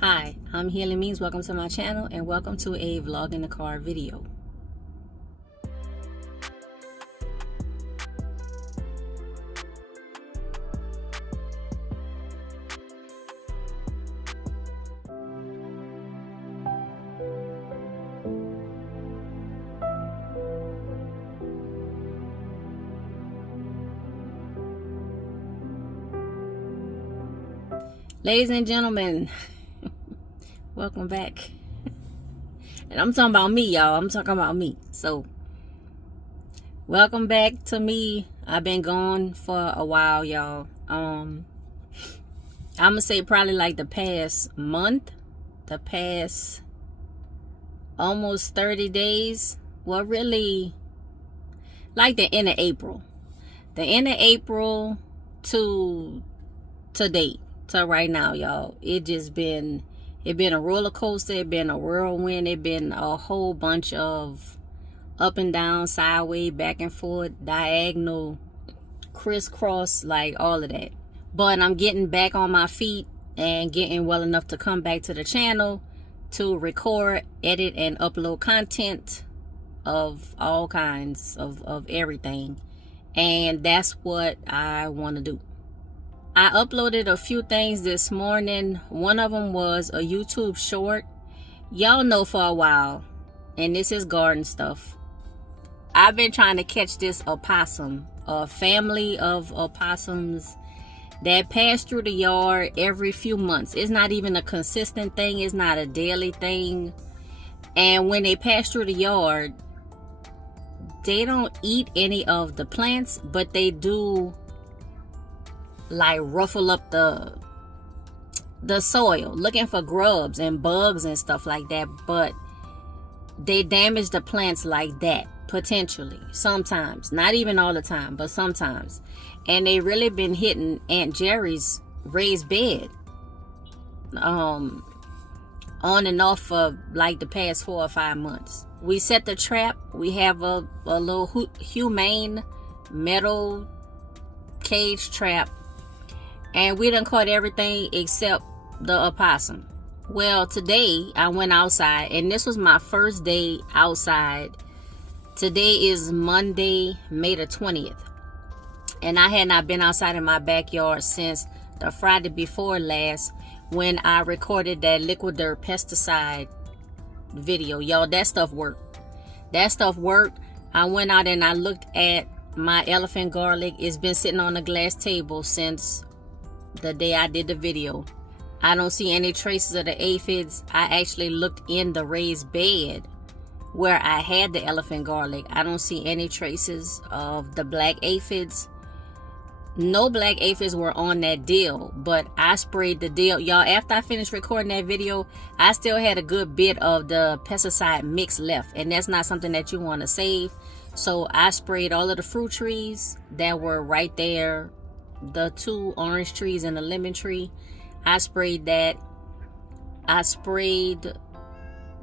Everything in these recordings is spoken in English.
Hi, I'm Healing Means. Welcome to my channel and welcome to a vlog in the car video. Ladies and gentlemen, welcome back. And I'm talking about me, y'all. I'm talking about me. So, welcome back to me. I've been gone for a while, y'all. I'm gonna say probably like the past month, the past almost 30 days. Well, really, like the end of April. The end of April to date. So right now, y'all, it been a roller coaster. It been a whirlwind. It been a whole bunch of up and down, sideways, back and forth, diagonal, crisscross, like all of that. But I'm getting back on my feet and getting well enough to come back to the channel to record, edit, and upload content of all kinds of everything. And that's what I want to do. I uploaded a few things this morning. One of them was a YouTube short. Y'all know for a while, and this is garden stuff, I've been trying to catch this opossum, a family of opossums that pass through the yard every few months. It's not even a consistent thing. It's not a daily thing. And when they pass through the yard, they don't eat any of the plants, but they do like ruffle up the soil looking for grubs and bugs and stuff like that. But they damage the plants like that, potentially, sometimes, not even all the time, but sometimes. And they really been hitting Aunt Jerry's raised bed on and off for like the past 4 or 5 months. We set the trap. We have a little humane metal cage trap, and we done caught everything except the opossum. Well, today I went outside, and this was my first day outside. Today is Monday, May the 20th. And I had not been outside in my backyard since the Friday before last, when I recorded that liquid dirt pesticide video. Y'all, that stuff worked. That stuff worked. I went out and I looked at my elephant garlic. It's been sitting on a glass table since the day I did the video. I don't see any traces of the aphids. I actually looked in the raised bed where I had the elephant garlic. I don't see any traces of the black aphids. No black aphids were on that deal, but I sprayed the deal. Y'all, after I finished recording that video, I still had a good bit of the pesticide mix left, and that's not something that you want to save. So I sprayed all of the fruit trees that were right there, the 2 orange trees and the lemon tree. I sprayed that. I sprayed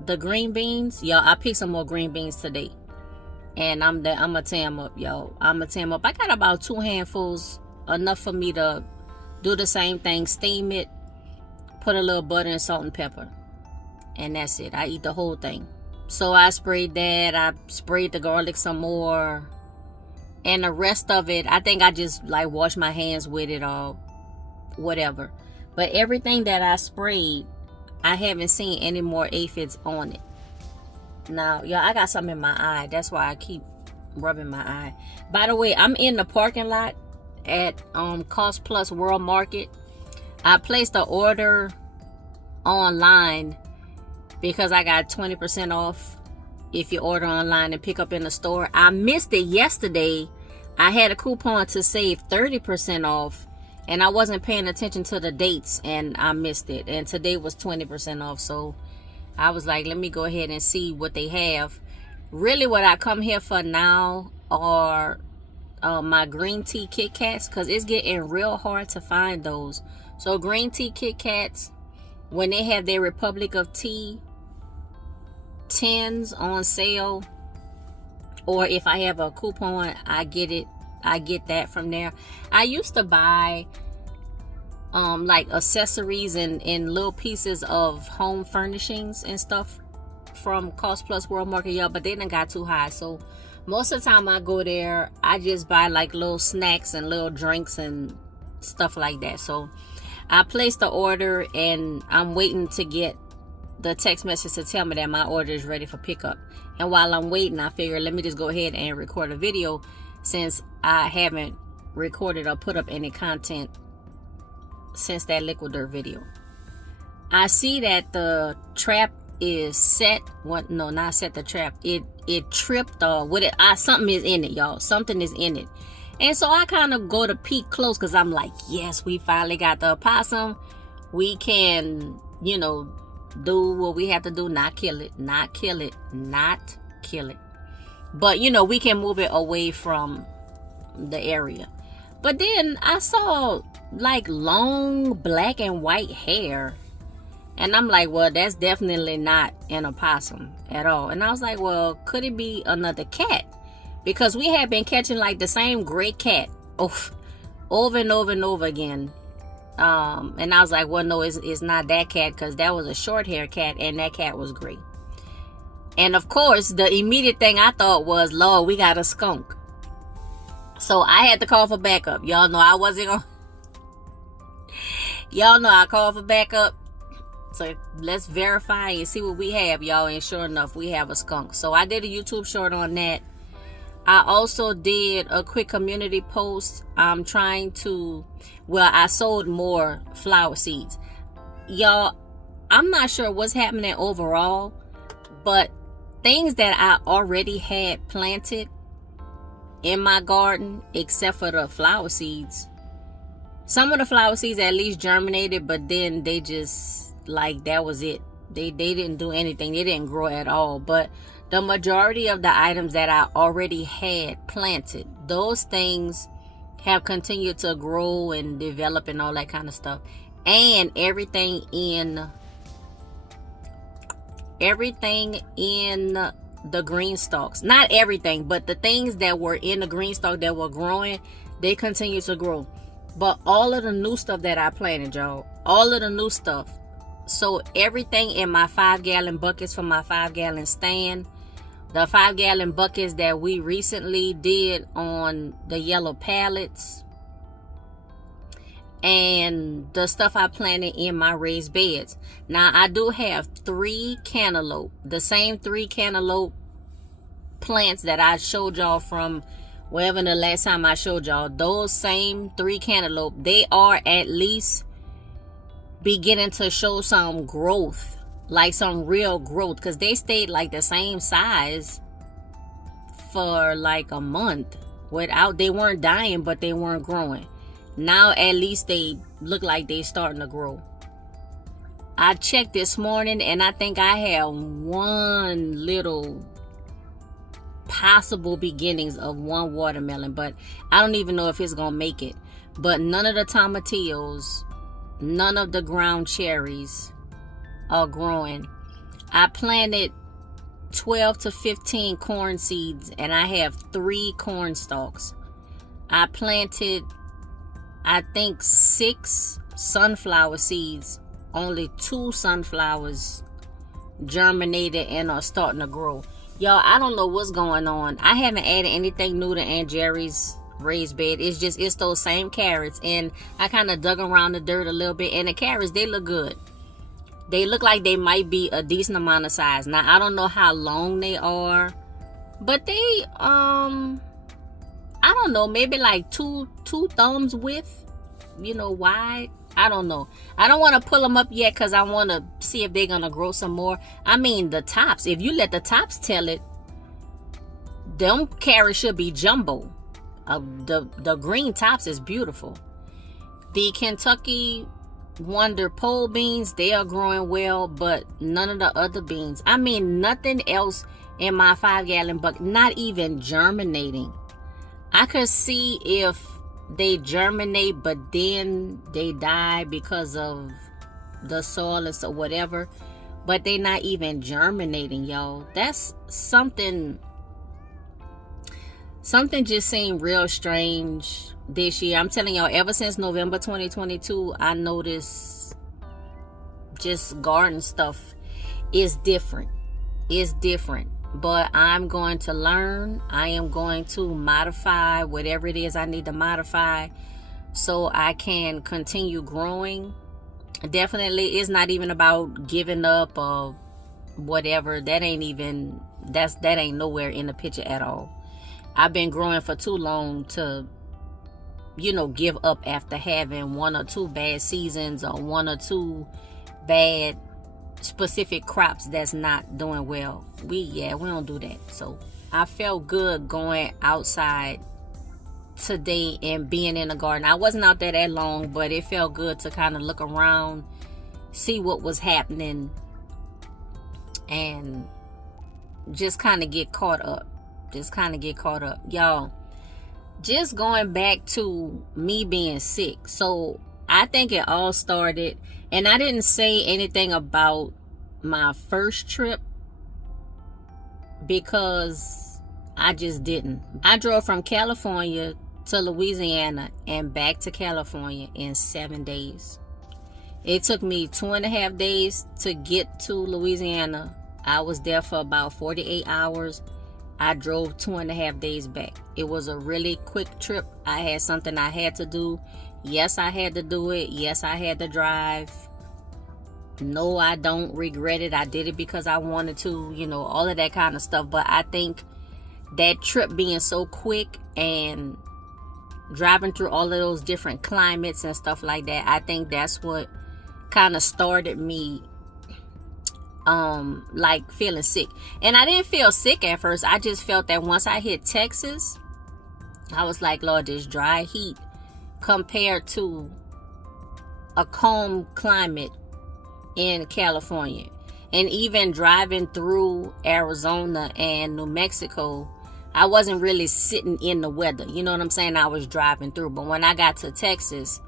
the green beans. Y'all, I picked some more green beans today, and I'm gonna tear them up, y'all. I'm gonna tear them up. I got about 2 handfuls, enough for me to do the same thing. Steam it, put a little butter and salt and pepper, and that's it. I eat the whole thing. So I sprayed that. I sprayed the garlic some more, and the rest of it, I think I just like washed my hands with it or whatever. But everything that I sprayed, I haven't seen any more aphids on it. Now, y'all, I got something in my eye. That's why I keep rubbing my eye. By the way, I'm in the parking lot at Cost Plus World Market. I placed an order online because I got 20% off if you order online and pick up in the store. I missed it yesterday. I had a coupon to save 30% off, and I wasn't paying attention to the dates, and I missed it. And today was 20% off, so I was like, let me go ahead and see what they have. Really, what I come here for now are my green tea Kit Kats, because it's getting real hard to find those. So green tea Kit Kats, when they have their Republic of Tea tins on sale, or if I have a coupon, I get that from there. I used to buy like accessories and little pieces of home furnishings and stuff from Cost Plus World Market, y'all, but they done got too high. So most of the time I go there, I just buy like little snacks and little drinks and stuff like that. So I placed the order and I'm waiting to get the text message to tell me that my order is ready for pickup. And while I'm waiting, I figured let me just go ahead and record a video, since I haven't recorded or put up any content since that liquid dirt video. I see that the trap is set. What? No, not set the trap. It tripped or what? Something is in it, y'all. Something is in it. And so I kind of go to peek close, because I'm like, yes, we finally got the opossum. We can, you know, do what we have to do. Not kill it. Not kill it. Not kill it. But, you know, we can move it away from the area. But then I saw like long black and white hair. And I'm like, well, that's definitely not an opossum at all. And I was like, well, could it be another cat? Because we had been catching like the same gray cat over and over and over again. And I was like, well, no, it's not that cat, because that was a short hair cat and that cat was gray. And of course, the immediate thing I thought was, Lord, we got a skunk. So I had to call for backup. Y'all know I wasn't gonna... Y'all know I called for backup. So let's verify and see what we have, y'all. And sure enough, we have a skunk. So I did a YouTube short on that. I also did a quick community post. I'm trying to... Well, I sold more flower seeds. Y'all, I'm not sure what's happening overall, but things that I already had planted in my garden, except for the flower seeds. Some of the flower seeds at least germinated, but then they just, like, that was it. They didn't do anything. They didn't grow at all. But the majority of the items that I already had planted, those things have continued to grow and develop and all that kind of stuff. And everything in the green stalks, not everything, but the things that were in the green stalk that were growing, they continue to grow. But all of the new stuff that I planted, y'all, all of the new stuff. So everything in my 5-gallon buckets for my 5-gallon stand, the 5-gallon buckets that we recently did on the yellow pallets, and the stuff I planted in my raised beds. Now I do have 3 cantaloupe, the same 3 cantaloupe plants that I showed y'all from wherever the last time I showed y'all. Those same 3 cantaloupe, they are at least beginning to show some growth, like some real growth, because they stayed like the same size for like a month without, they weren't dying, but they weren't growing. Now at least they look like they starting to grow. I checked this morning and I think I have one little possible beginnings of one watermelon, but I don't even know if it's gonna make it. But none of the tomatillos, none of the ground cherries are growing. I planted 12 to 15 corn seeds and I have 3 corn stalks. I planted, I think, 6 sunflower seeds. Only 2 sunflowers germinated and are starting to grow. Y'all, I don't know what's going on. I haven't added anything new to Aunt Jerry's raised bed. It's those same carrots, and I kind of dug around the dirt a little bit, and the carrots, they look good. They look like they might be a decent amount of size. Now I don't know how long they are, but they I don't know, maybe like two thumbs width, you know, wide. I don't know. I don't want to pull them up yet because I want to see if they're gonna grow some more. I mean, the tops, if you let the tops tell it, them carrots should be jumbo. The green tops is beautiful. The Kentucky Wonder pole beans, they are growing well, but none of the other beans. I mean, nothing else in my 5-gallon bucket, not even germinating. I could see if they germinate, but then they die because of the soil and so whatever. But they're not even germinating, y'all. That's something something just seemed real strange this year. I'm telling y'all, ever since November 2022, I noticed just garden stuff is different. It's different. But I'm going to learn. I am going to modify whatever it is I need to modify so I can continue growing. Definitely, it's not even about giving up or whatever. That ain't nowhere in the picture at all. I've been growing for too long to, give up after having one or two bad seasons or one or two bad specific crops that's not doing well. We don't do that. So I felt good going outside today and being in the garden. I wasn't out there that long, but it felt good to kind of look around, see what was happening, and just kind of get caught up. Y'all, just going back to me being sick. So I think it all started, and I didn't say anything about my first trip because I just didn't. I drove from California to Louisiana and back to California in 7 days. It took me 2.5 days to get to Louisiana. I was there for about 48 hours. I drove 2.5 days back. It was a really quick trip. I had something I had to do. Yes, I had to do it. Yes, I had to drive. No, I don't regret it. I did it because I wanted to, all of that kind of stuff. But I think that trip being so quick and driving through all of those different climates and stuff like that, I think that's what kind of started me like feeling sick. And I didn't feel sick at first. I just felt that once I hit Texas, I was like, Lord, this dry heat compared to a calm climate in California. And even driving through Arizona and New Mexico, I wasn't really sitting in the weather. You know what I'm saying? I was driving through. But when I got to Texas,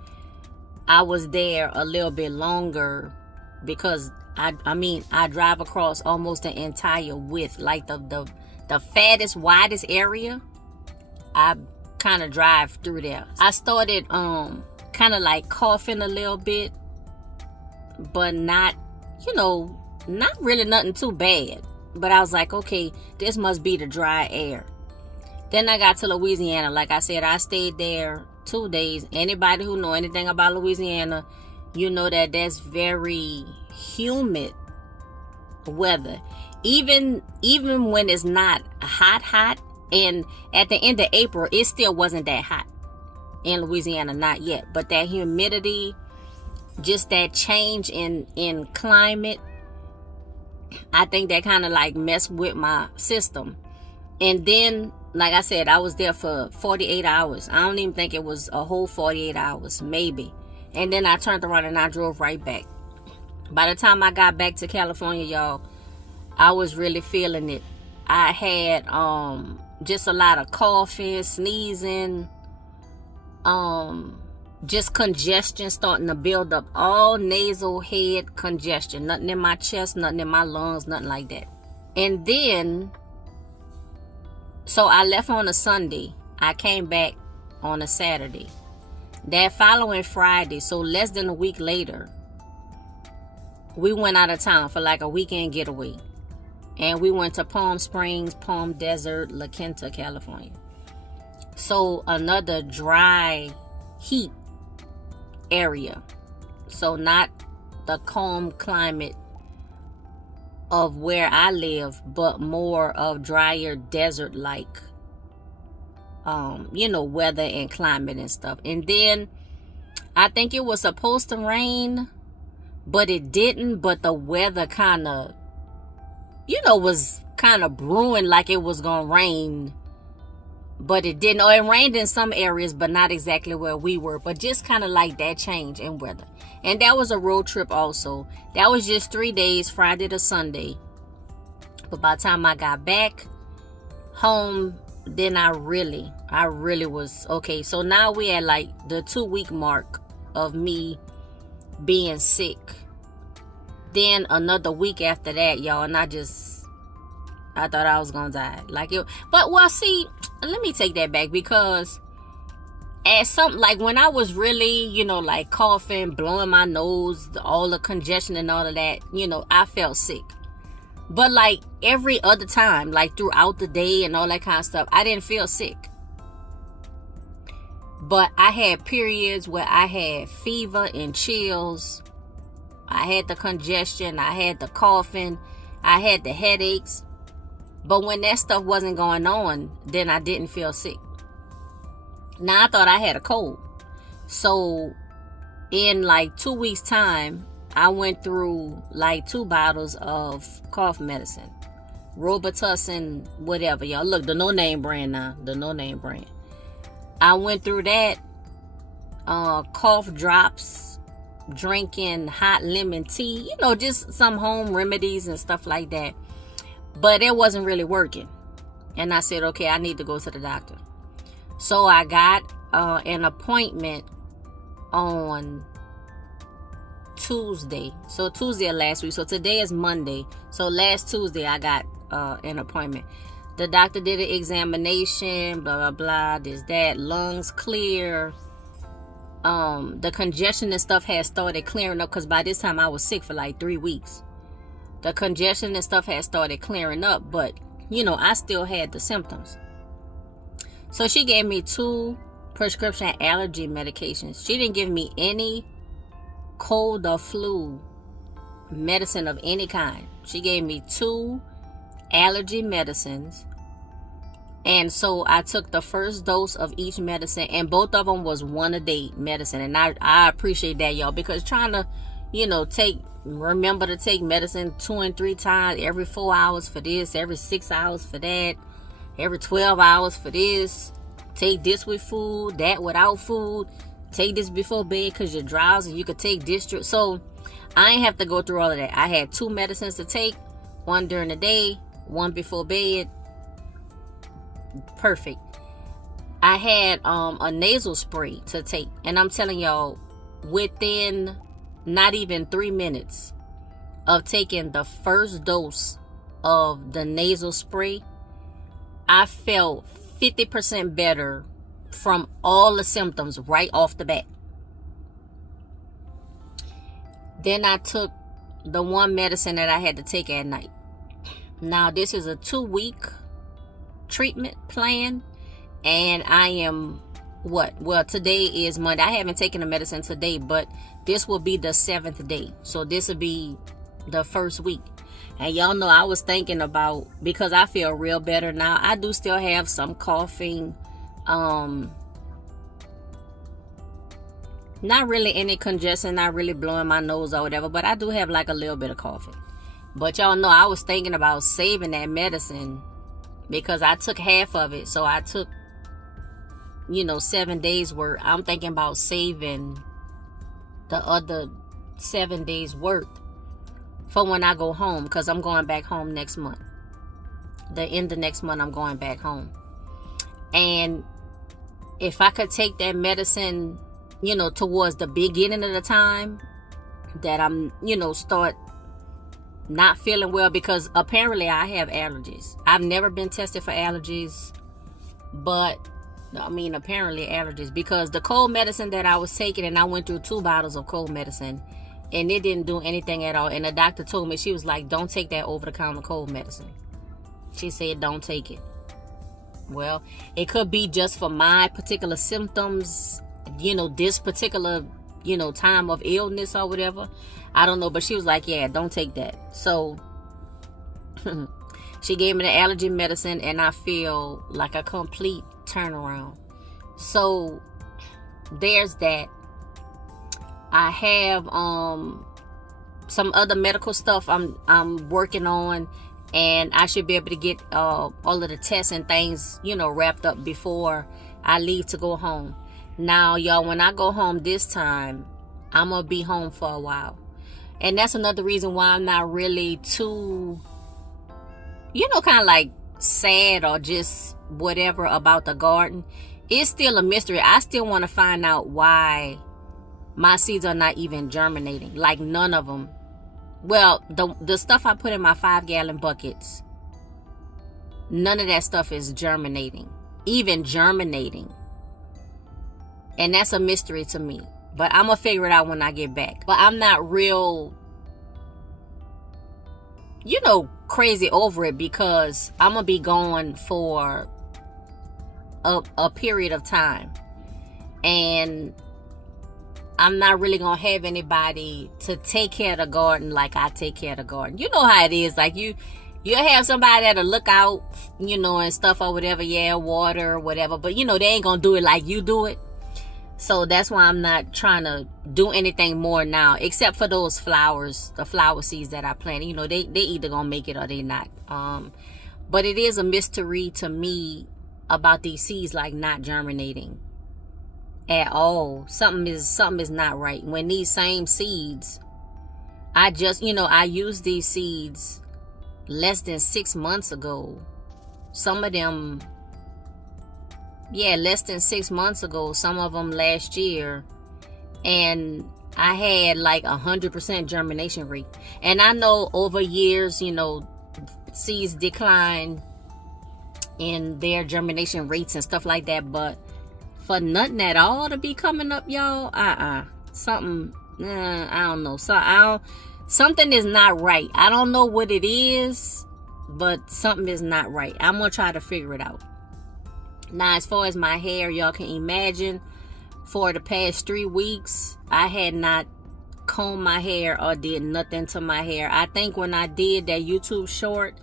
I was there a little bit longer because I drive across almost the entire width, like the fattest, widest area. I kind of drive through there. I started kind of like coughing a little bit, but not really nothing too bad. But I was like, okay, this must be the dry air. Then I got to Louisiana. Like I said, I stayed there 2 days. Anybody who know anything about Louisiana, you know that that's very humid weather. Even when it's not hot, and at the end of April, it still wasn't that hot in Louisiana, not yet. But that humidity, just that change in climate, I think that kind of like messed with my system. And then, like I said, I was there for 48 hours. I don't even think it was a whole 48 hours, maybe. And then I turned around and I drove right back. By the time I got back to California, y'all, I was really feeling it. I had just a lot of coughing, sneezing, just congestion starting to build up. All nasal head congestion. Nothing in my chest, nothing in my lungs, nothing like that. And then, so I left on a Sunday. I came back on a Saturday. That following Friday, so less than a week later, we went out of town for like a weekend getaway. And we went to Palm Springs, Palm Desert, La Quinta, California. So another dry heat area. So not the calm climate of where I live, but more of drier desert-like, weather and climate and stuff. And then I think it was supposed to rain, but it didn't. But the weather kind of, was kind of brewing like it was going to rain, but it didn't. Or it rained in some areas, but not exactly where we were. But just kind of like that change in weather. And that was a road trip also. That was just 3 days, Friday to Sunday. But by the time I got back home, then I really was okay. So now we at like the 2-week mark of me being sick. Then another week after that, y'all, and I thought I was gonna die. Like it, but well, see, let me take that back, because at something like when I was really, like coughing, blowing my nose, all the congestion and all of that, I felt sick. But like every other time, like throughout the day and all that kind of stuff, I didn't feel sick. But I had periods where I had fever and chills. I had the congestion, I had the coughing, I had the headaches. But when that stuff wasn't going on, then I didn't feel sick. Now, I thought I had a cold. So, in like 2 weeks' time, I went through like 2 bottles of cough medicine. Robitussin, whatever, y'all. Look, the no-name brand now. The no-name brand. I went through that. Cough drops, drinking hot lemon tea. Just some home remedies and stuff like that. But it wasn't really working. And I said, okay, I need to go to the doctor. So I got an appointment on Tuesday. So Tuesday of last week. So today is Monday. So last Tuesday I got an appointment. The doctor did an examination, blah, blah, blah, this, that, lungs clear. The congestion and stuff had started clearing up, because by this time I was sick for like 3 weeks. The congestion and stuff had started clearing up, but, I still had the symptoms. So she gave me 2 prescription allergy medications. She didn't give me any cold or flu medicine of any kind. She gave me 2 allergy medicines. And so I took the first dose of each medicine, and both of them was 1 a day medicine. And I appreciate that, y'all, because trying to, remember to take medicine 2 and 3 times, every 4 hours for this, every 6 hours for that, every 12 hours for this, take this with food, that without food, take this before bed because you're drowsy, you could take this. So I ain't have to go through all of that. I had 2 medicines to take, 1 during the day, 1 before bed. Perfect. I had a nasal spray to take, and I'm telling y'all, within not even 3 minutes of taking the first dose of the nasal spray, I felt 50% better from all the symptoms right off the bat. Then I took the 1 medicine that I had to take at night. Now, this is a 2-week treatment plan, and I am today is Monday. I haven't taken the medicine today, but this will be the 7th day. So this will be the first week. And y'all know I was thinking about, because I feel real better now. I do still have some coughing, not really any congestion, not really blowing my nose or whatever, but I do have like a little bit of coughing. But y'all know I was thinking about saving that medicine, because I took half of it. So I took 7 days worth. I'm thinking about saving the other 7 days worth for when I go home, because I'm going back home next month. The end of next month I'm going back home. And if I could take that medicine, towards the beginning of the time that I'm, start not feeling well, because apparently I have allergies. I've never been tested for allergies, but apparently allergies, because the cold medicine that I was taking, and I went through 2 bottles of cold medicine, and it didn't do anything at all. And the doctor told me, she was like, don't take that over-the-counter cold medicine. She said, don't take it. Well, it could be just for my particular symptoms, this particular, time of illness or whatever. I don't know, but she was like, yeah, don't take that. So she gave me the allergy medicine, and I feel like a complete turnaround. So there's that. I have some other medical stuff I'm working on, and I should be able to get all of the tests and things, wrapped up before I leave to go home. Now, y'all, when I go home this time, I'm gonna be home for a while. And that's another reason why I'm not really too, kind of like sad or just whatever about the garden. It's still a mystery. I still want to find out why my seeds are not even germinating. Like, none of them. Well, the stuff I put in my 5-gallon buckets, none of that stuff is germinating, even germinating. And that's a mystery to me. But I'm going to figure it out when I get back. But I'm not real, crazy over it, because I'm going to be gone for a period of time. And I'm not really going to have anybody to take care of the garden like I take care of the garden. You know how it is. Like, you have somebody that'll look out, and stuff or whatever. Yeah, water or whatever. But, they ain't going to do it like you do it. So that's why I'm not trying to do anything more now, except for those flowers, the flower seeds that I planted. They either going to make it or they not. But it is a mystery to me about these seeds, like, not germinating at all. Something is not right. When these same seeds, I used these seeds less than 6 months ago. Some of them, less than 6 months ago. Some of them last year. And I had like 100% germination rate. And I know over years, seeds decline in their germination rates and stuff like that. But for nothing at all to be coming up, y'all, something, I don't know. Something is not right. I don't know what it is, but something is not right. I'm going to try to figure it out. Now, as far as my hair, y'all can imagine, for the past 3 weeks, I had not combed my hair or did nothing to my hair. I think when I did that YouTube short,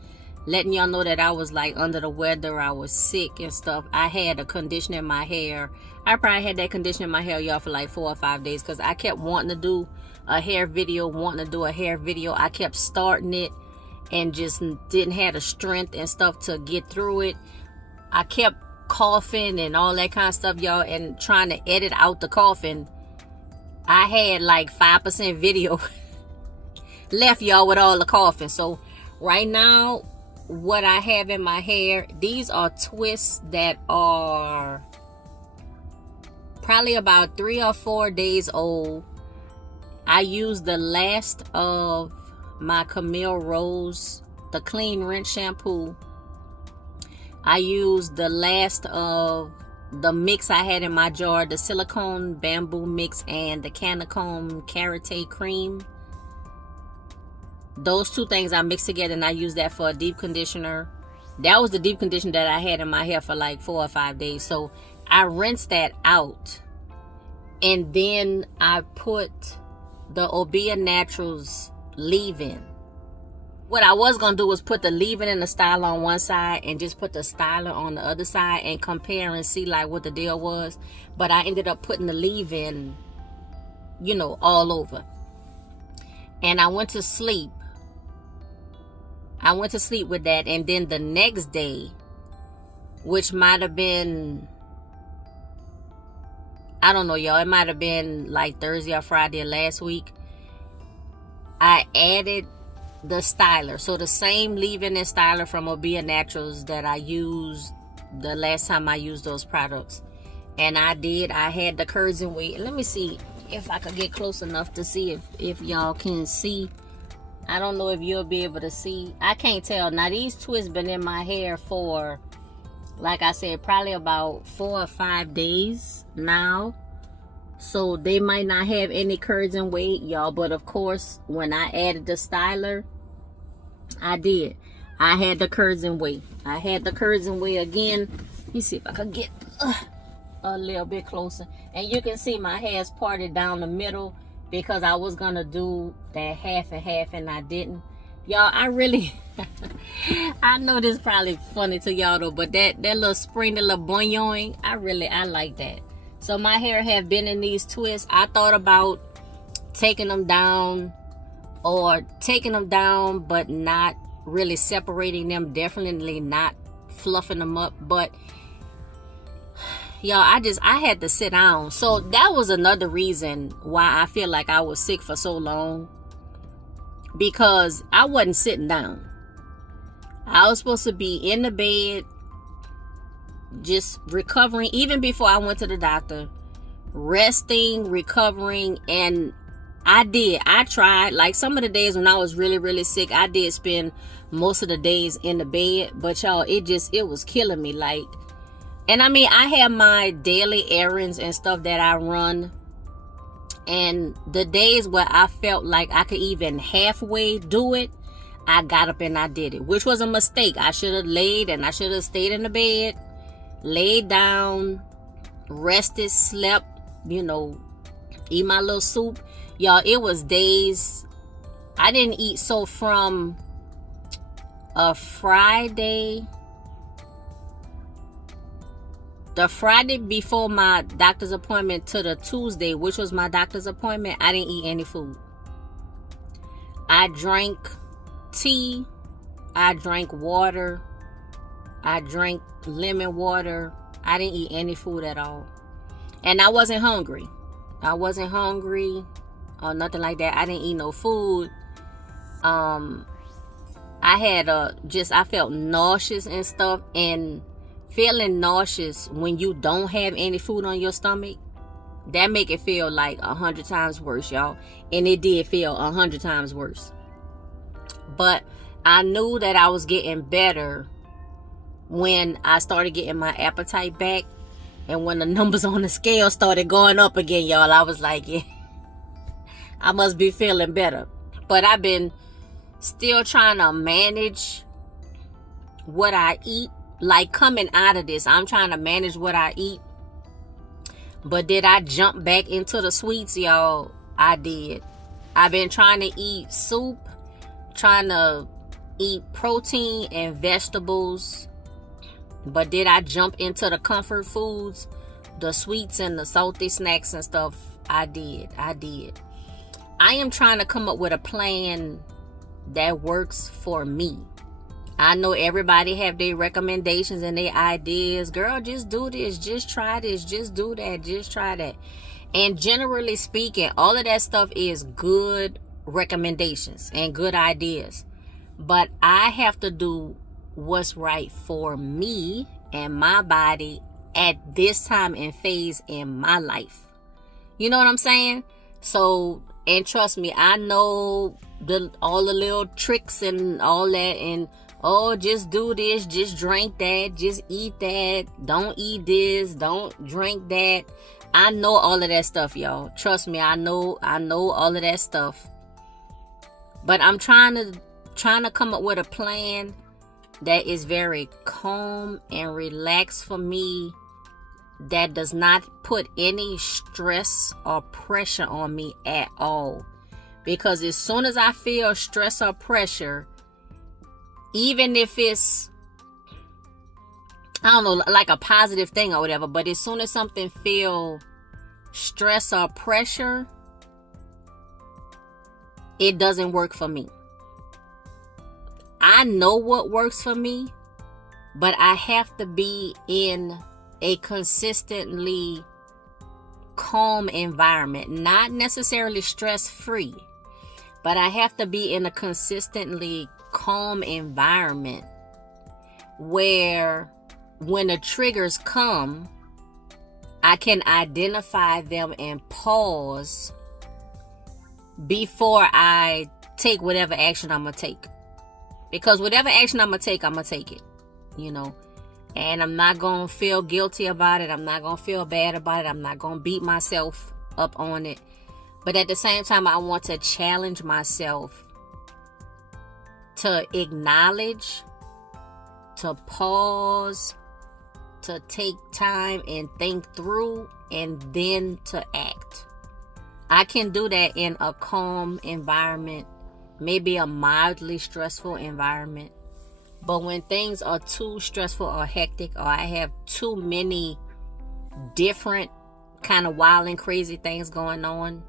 letting y'all know that I was like under the weather, I was sick and stuff, I had a conditioner in my hair. I probably had that conditioner in my hair, y'all, for like 4 or 5 days, because I kept wanting to do a hair video, I kept starting it and just didn't have the strength and stuff to get through it. I kept coughing and all that kind of stuff, y'all, and trying to edit out the coughing. I had like 5% video left, y'all, with all the coughing. So right now, what I have in my hair, these are twists that are probably about 3 or 4 days old. I used the last of my Camille Rose, the clean rinse shampoo. I used the last of the mix I had in my jar, the silicone bamboo mix and the Canacomb karate cream. Those two things I mixed together, and I used that for a deep conditioner. That was the deep conditioner that I had in my hair for like 4 or 5 days. So I rinsed that out, and then I put the Obia Naturals leave-in. What I was going to do was put the leave-in and the styler on one side and just put the styler on the other side and compare and see like what the deal was. But I ended up putting the leave-in, all over. And I went to sleep. With that. And then the next day, which might have been, I don't know, y'all, it might have been like Thursday or Friday of last week, I added the styler. So the same leave-in and styler from Obia Naturals that I used the last time I used those products. And I had the curds and whey. Let me see if I could get close enough to see if y'all can see. I don't know if you'll be able to see. I can't tell. Now, these twists been in my hair for, like I said, probably about 4 or 5 days now. So they might not have any curds and whey, y'all. But of course, when I added the styler, I did. I had the curds and whey. I had the curds and whey again. Let me see if I could get a little bit closer. And you can see my hair's parted down the middle, because I was going to do that half and half and I didn't. Y'all, I really, I know this is probably funny to y'all though, but that little spring, that little boing, I like that. So my hair have been in these twists. I thought about taking them down, but not really separating them. Definitely not fluffing them up. But y'all, I had to sit down. So that was another reason why I feel like I was sick for so long, because I wasn't sitting down. I was supposed to be in the bed, just recovering, even before I went to the doctor, resting, recovering, and I tried. Like, some of the days when I was really, really sick, I did spend most of the days in the bed. But y'all, it was killing me. Like, and I mean, I have my daily errands and stuff that I run. And the days where I felt like I could even halfway do it, I got up and I did it, which was a mistake. I should have laid and I should have stayed in the bed, laid down, rested, slept, eat my little soup. Y'all, it was days I didn't eat. So from a Friday, the Friday before my doctor's appointment to the Tuesday, which was my doctor's appointment, I didn't eat any food. I drank tea, I drank water, I drank lemon water. I didn't eat any food at all. And I wasn't hungry. I wasn't hungry or nothing like that. I didn't eat no food. I felt nauseous and stuff. And feeling nauseous when you don't have any food on your stomach, that make it feel like 100 times worse, y'all. And it did feel 100 times worse. But I knew that I was getting better when I started getting my appetite back. And when the numbers on the scale started going up again, y'all, I was like, yeah, I must be feeling better. But I've been still trying to manage what I eat. Like, coming out of this, I'm trying to manage what I eat. But did I jump back into the sweets, y'all? I did. I've been trying to eat soup, trying to eat protein and vegetables. But did I jump into the comfort foods, the sweets and the salty snacks and stuff? I did. I am trying to come up with a plan that works for me. I know everybody have their recommendations and their ideas. Girl, just do this, just try this, just do that, just try that. And generally speaking, all of that stuff is good recommendations and good ideas. But I have to do what's right for me and my body at this time and phase in my life. You know what I'm saying? So, and trust me, I know all the little tricks and all that, and just do this, just drink that, just eat that, don't eat this, don't drink that. I know all of that stuff, y'all. Trust me, I know all of that stuff. But I'm trying to come up with a plan that is very calm and relaxed for me, that does not put any stress or pressure on me at all. Because as soon as I feel stress or pressure, even if it's, I don't know, like a positive thing or whatever, but as soon as something feel stress or pressure, it doesn't work for me. I know what works for me, but I have to be in a consistently calm environment, not necessarily stress-free, but I have to be in a consistently calm environment where when the triggers come, I can identify them and pause before I take whatever action I'm going to take. Because whatever action I'm going to take it, And I'm not going to feel guilty about it. I'm not going to feel bad about it. I'm not going to beat myself up on it. But at the same time, I want to challenge myself to acknowledge, to pause, to take time and think through, and then to act. I can do that in a calm environment, maybe a mildly stressful environment. But when things are too stressful or hectic, or I have too many different kind of wild and crazy things going on,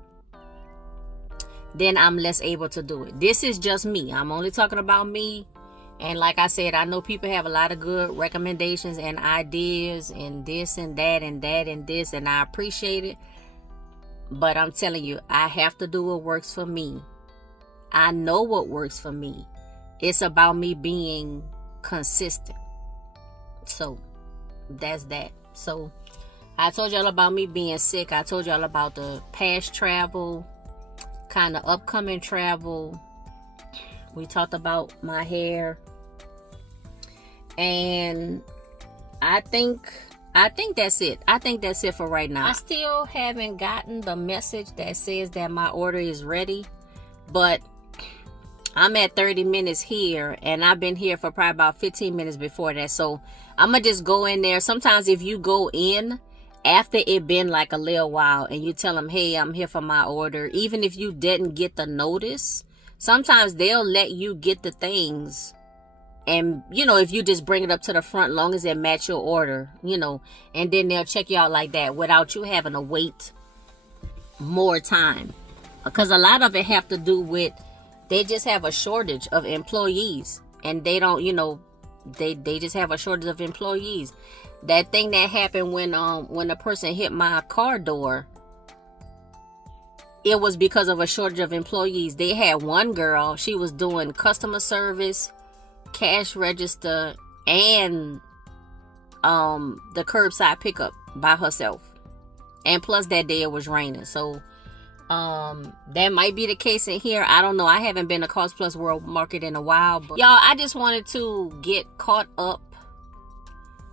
then I'm less able to do it. This is just me. I'm only talking about me. And like I said, I know people have a lot of good recommendations and ideas and this and that and that and this, and I appreciate it. But I'm telling you, I have to do what works for me. I know what works for me. It's about me being consistent. So that's that. So I told y'all about me being sick. I told y'all about the past travel, kind of upcoming travel. We talked about my hair. And I think that's it. I think that's it for right now. I still haven't gotten the message that says that my order is ready. But I'm at 30 minutes here, and I've been here for probably about 15 minutes before that. So I'm going to just go in there. Sometimes if you go in after it been like a little while and you tell them, hey, I'm here for my order, even if you didn't get the notice, sometimes they'll let you get the things. And, you know, if you just bring it up to the front, long as it match your order, you know, and then they'll check you out like that without you having to wait more time. Because a lot of it have to do with they just have a shortage of employees, and they don't, you know, they just have a shortage of employees. That thing that happened when a person hit my car door, it was because of a shortage of employees. They had one girl, she was doing customer service, cash register, and the curbside pickup by herself. And plus that day it was raining. So that might be the case in here. I don't know. I haven't been to Cost Plus World Market in a while, but y'all, I just wanted to get caught up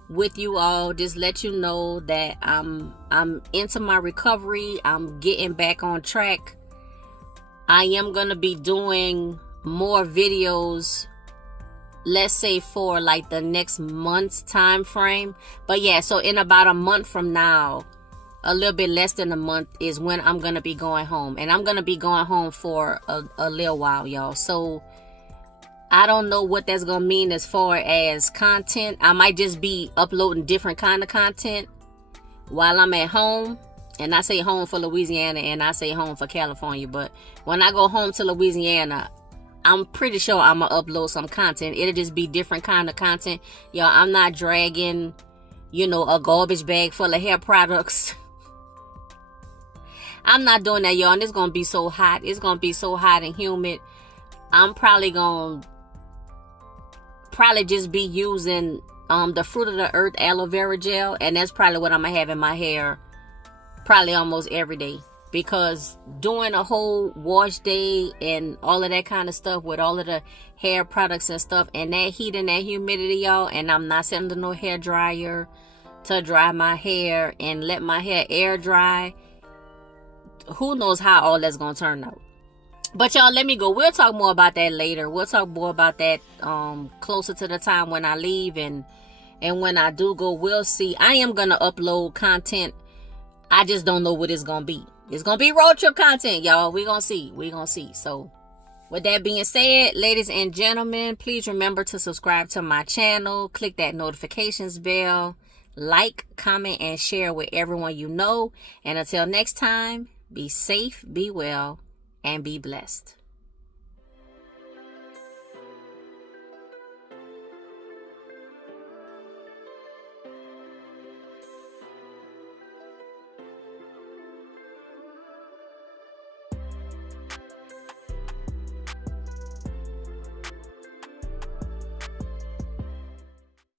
with you all. Just let you know that I'm into my recovery. I'm getting back on track. I am gonna be doing more videos, let's say for like the next month's time frame. But yeah, so in about a month from now, a little bit less than a month, is when I'm gonna be going home. And I'm gonna be going home for a little while, y'all. So I don't know what that's gonna mean as far as content. I might just be uploading different kind of content while I'm at home. And I say home for Louisiana, and I say home for California. But when I go home to Louisiana, I'm pretty sure I'm gonna upload some content. It'll just be different kind of content. Y'all, I'm not dragging, you know, a garbage bag full of hair products. I'm not doing that, y'all. And it's gonna be so hot. It's gonna be so hot and humid. I'm probably gonna just be using the Fruit of the Earth aloe vera gel, and that's probably what I'm gonna have in my hair probably almost every day. Because doing a whole wash day and all of that kind of stuff with all of the hair products and stuff, and that heat and that humidity, y'all, and I'm not sending no hair dryer to dry my hair and let my hair air dry. Who knows how all that's gonna turn out. But y'all, let me go. We'll talk more about that later. We'll talk more about that closer to the time when I leave, and when I do go, we'll see. I am gonna upload content. I just don't know what it's gonna be. It's gonna be road trip content, y'all. We're gonna see. So with that being said, ladies and gentlemen, please remember to subscribe to my channel. Click that notifications bell. Like, comment, and share with everyone you know. And until next time, be safe, be well, and be blessed.